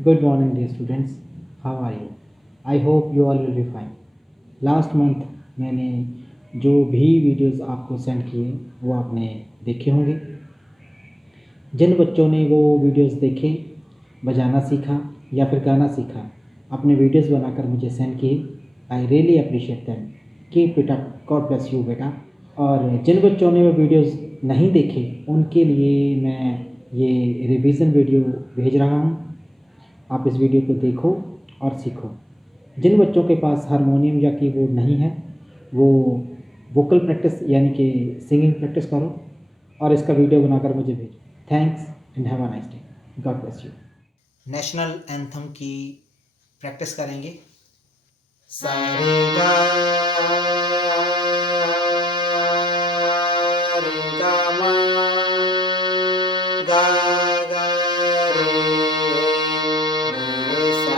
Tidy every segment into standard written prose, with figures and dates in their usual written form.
Good morning, dear students. How are you? I hope you all will be fine. Last month मैंने जो भी videos आपको send किए वो आपने देखे होंगे। जिन बच्चों ने वो वीडियोस देखे, बजाना सीखा या फिर गाना सीखा, अपने वीडियोस बनाकर मुझे सेंड किए, I really appreciate them. Keep it up, God bless you बेटा। और जिन बच्चों ने वो वीडियोस नहीं देखे उनके लिए मैं ये रिवीजन वीडियो भेज रहा हूँ। आप इस वीडियो को देखो और सीखो। जिन बच्चों के पास हारमोनियम या कीबोर्ड नहीं है वो वोकल प्रैक्टिस यानी कि सिंगिंग प्रैक्टिस करो और इसका वीडियो बनाकर मुझे भेजो। Thanks and have a nice day. God bless you. National anthem की प्रैक्टिस करेंगे। सारे गा रे गा मा गा गा रे रे सा।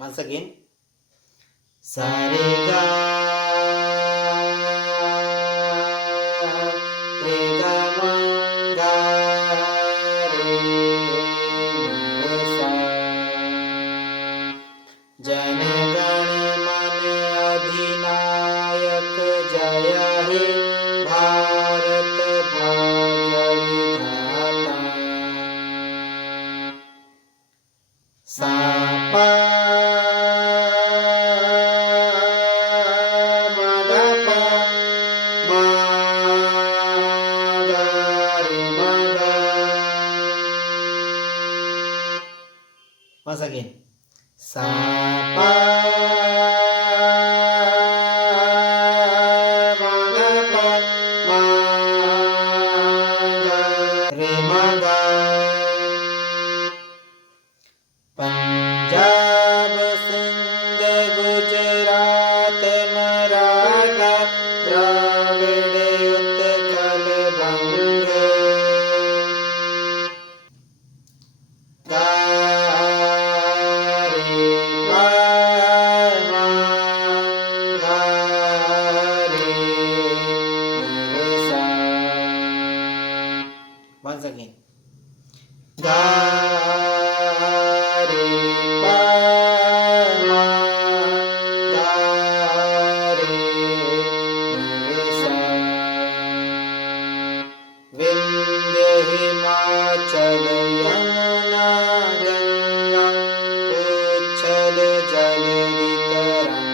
Once again. सारे गा रे गा मा गा रे रे सा। जन गण मन अधिनायक जय हे भारत भाग्य विधाता। सा पा मा गा पा मा गा रे मा गा। Once again. सा पा मा गा पा मा गा रे मा गा। पंजाब सिंध गुजरात मराठा द्राविड़ उत्कल बंग। गा रे पा मा गा रे रे सा। Once again. गा रे पा मा गा रे रे सा। विंध्य हिमाचल यमुना गंगा उच्छल जलधि तरंग।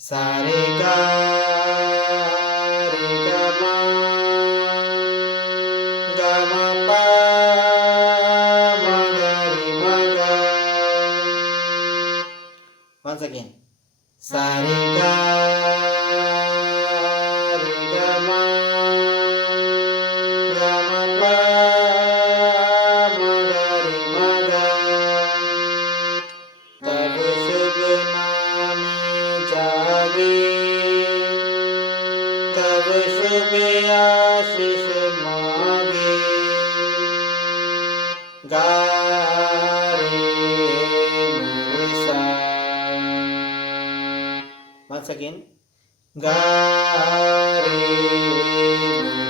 सारे गा रे गा मा गा मा पा मा गा रे मा गा। Once again. सारे गा रे गा मा गा मा पा मा गा रे मा गा। तब शुभ नामी जागे तब शुभ आशीष मांगे। गा रे रे सा। Once again. गा रे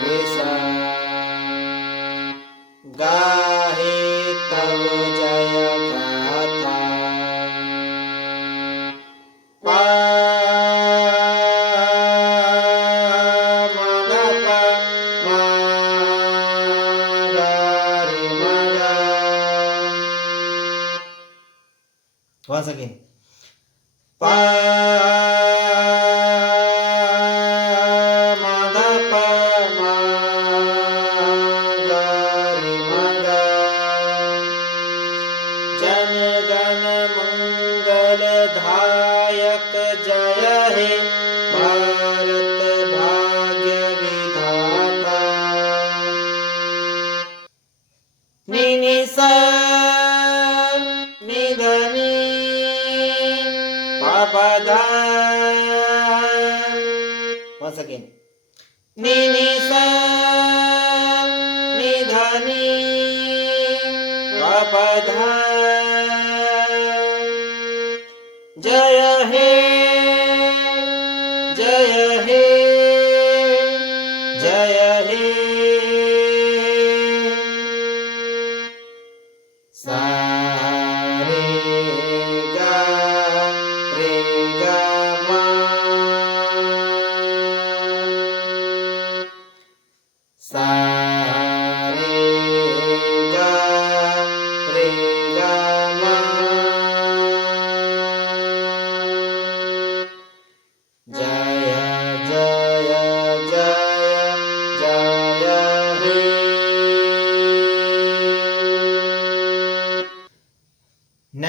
रे सा। गाहे तव जय गाथा। पा मा गा पा मा गा रे मा गा। Once again. पा मा गा पा मा गा रे मा गा। जन गण मंगल धायक जय हे भारत भाग्य विधाता। नि नि सा नि ध नि पा पा धा। Once again. नि नि सा नि ध नि पा पा धा। जय हे जय हे जय हे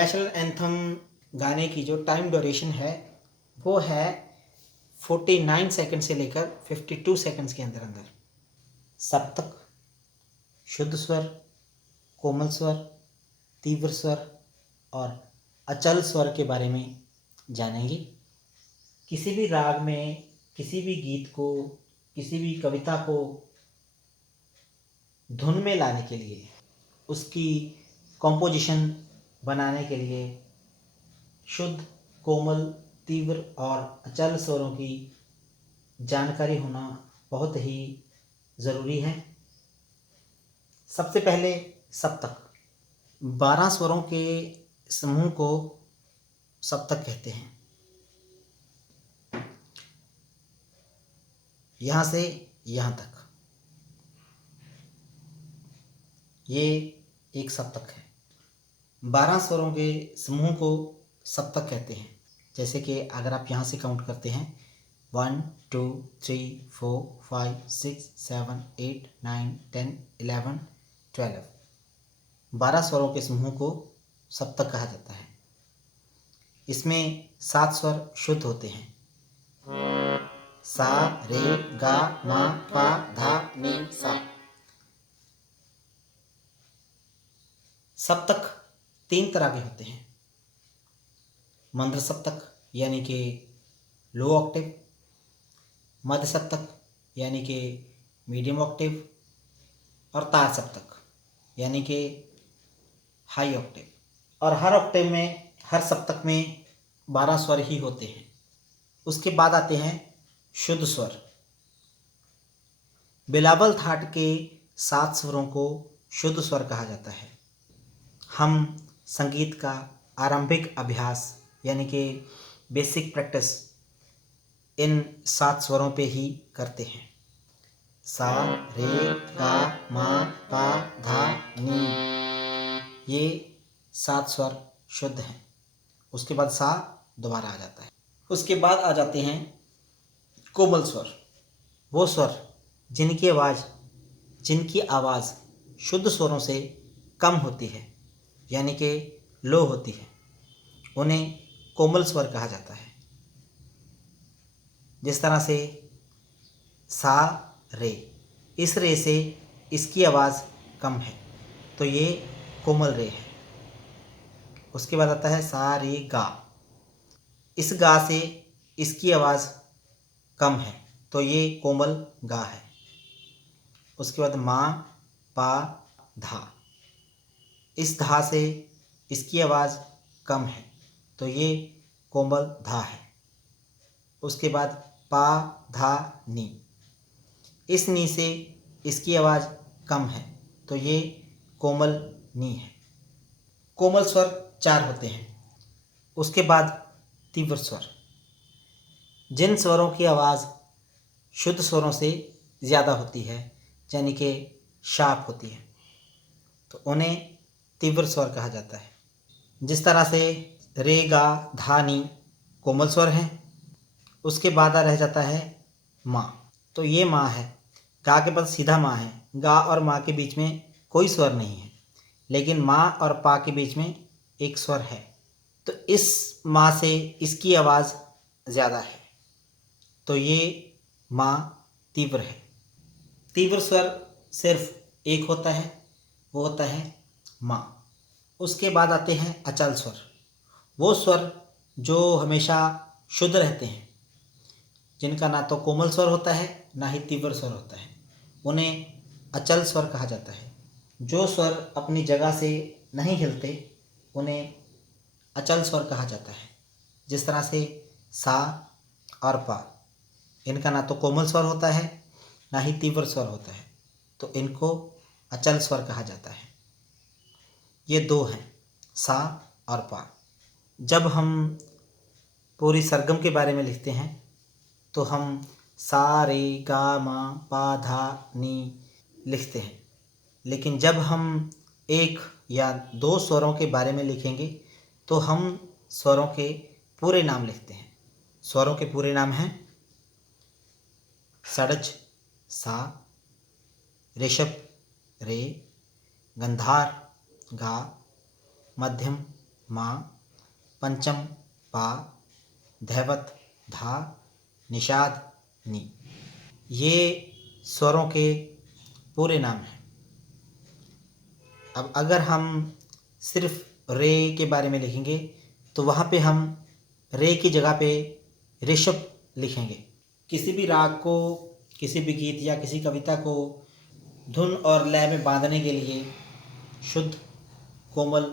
नेशनल एंथम गाने की जो टाइम ड्यूरेशन है वो है 49 सेकंड से लेकर 52 सेकंड्स के अंदर अंदर। सप्तक, शुद्ध स्वर, कोमल स्वर, तीव्र स्वर और अचल स्वर के बारे में जानेंगे। किसी भी राग में, किसी भी गीत को, किसी भी कविता को धुन में लाने के लिए, उसकी कॉम्पोजिशन बनाने के लिए शुद्ध, कोमल, तीव्र और अचल स्वरों की जानकारी होना बहुत ही ज़रूरी है। सबसे पहले सप्तक। 12 स्वरों के समूह को सप्तक कहते हैं। यहाँ से यहाँ तक ये एक सप्तक है। 12 स्वरों के समूह को सप्तक कहते हैं। जैसे कि अगर आप यहाँ से काउंट करते हैं 1 2 3 4 5 6 7 8 9 10 11 12, 12 स्वरों के समूह को सप्तक कहा जाता है। इसमें 7 स्वर शुद्ध होते हैं। सा, रे, गा, मा, पा, धा, नी, सा। सप्तक 3 तरह के होते हैं। मंद्र सप्तक यानी कि लो ऑक्टेव, मध्य सप्तक यानी कि मीडियम ऑक्टेव और तार सप्तक यानी कि हाई ऑक्टेव। और हर ऑक्टेव में, हर सप्तक में 12 स्वर ही होते हैं। उसके बाद आते हैं शुद्ध स्वर। बिलावल थाट के 7 स्वरों को शुद्ध स्वर कहा जाता है। हम संगीत का आरंभिक अभ्यास यानी कि बेसिक प्रैक्टिस इन 7 स्वरों पे ही करते हैं। सा, रे, गा, मा, पा, धा, नी, ये 7 स्वर शुद्ध हैं। उसके बाद सा दोबारा आ जाता है। उसके बाद आ जाते हैं कोमल स्वर। वो स्वर जिनकी आवाज़ शुद्ध स्वरों से कम होती है यानी कि लो होती है, उन्हें कोमल स्वर कहा जाता है। जिस तरह से सा, रे, इस रे से इसकी आवाज़ कम है तो ये कोमल रे है। उसके बाद आता है सा, रे, गा, इस गा से इसकी आवाज़ कम है तो ये कोमल गा है। उसके बाद मा, पा, धा, इस धा से इसकी आवाज़ कम है तो ये कोमल धा है। उसके बाद पा, धा, नी, इस नी से इसकी आवाज़ कम है तो ये कोमल नी है। कोमल स्वर 4 होते हैं। उसके बाद तीव्र स्वर। जिन स्वरों की आवाज़ शुद्ध स्वरों से ज़्यादा होती है यानी कि शार्प होती है तो उन्हें तीव्र स्वर कहा जाता है। जिस तरह से रे, गा, धा, नी कोमल स्वर हैं। उसके बाद रह जाता है माँ, तो ये माँ है। गा के बाद सीधा माँ है। गा और माँ के बीच में कोई स्वर नहीं है, लेकिन माँ और पा के बीच में एक स्वर है तो इस माँ से इसकी आवाज़ ज़्यादा है तो ये माँ तीव्र है। तीव्र स्वर सिर्फ एक होता है, वो होता है माँ। उसके बाद आते हैं अचल स्वर। वो स्वर जो हमेशा शुद्ध रहते हैं, जिनका ना तो कोमल स्वर होता है ना ही तीव्र स्वर होता है, उन्हें अचल स्वर कहा जाता है। जो स्वर अपनी जगह से नहीं हिलते उन्हें अचल स्वर कहा जाता है। जिस तरह से सा और पा, इनका ना तो कोमल स्वर होता है ना ही तीव्र स्वर होता है तो इनको अचल स्वर कहा जाता है। ये 2 हैं, सा और पा। जब हम पूरी सरगम के बारे में लिखते हैं तो हम सा, रे, गा, मा, पा, धा, नी लिखते हैं, लेकिन जब हम 1 या 2 स्वरों के बारे में लिखेंगे तो हम स्वरों के पूरे नाम लिखते हैं। स्वरों के पूरे नाम हैं षड्ज सा, ऋषभ रे, गंधार गा, मध्यम मा, पंचम पा, धैवत धा, निषाद नी। ये स्वरों के पूरे नाम हैं। अब अगर हम सिर्फ रे के बारे में लिखेंगे तो वहाँ पे हम रे की जगह पे ऋषभ लिखेंगे। किसी भी राग को, किसी भी गीत या किसी कविता को धुन और लय में बांधने के लिए शुद्ध, कोमल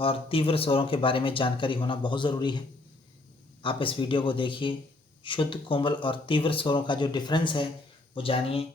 और तीव्र स्वरों के बारे में जानकारी होना बहुत ज़रूरी है। आप इस वीडियो को देखिए, शुद्ध, कोमल और तीव्र स्वरों का जो डिफरेंस है वो जानिए।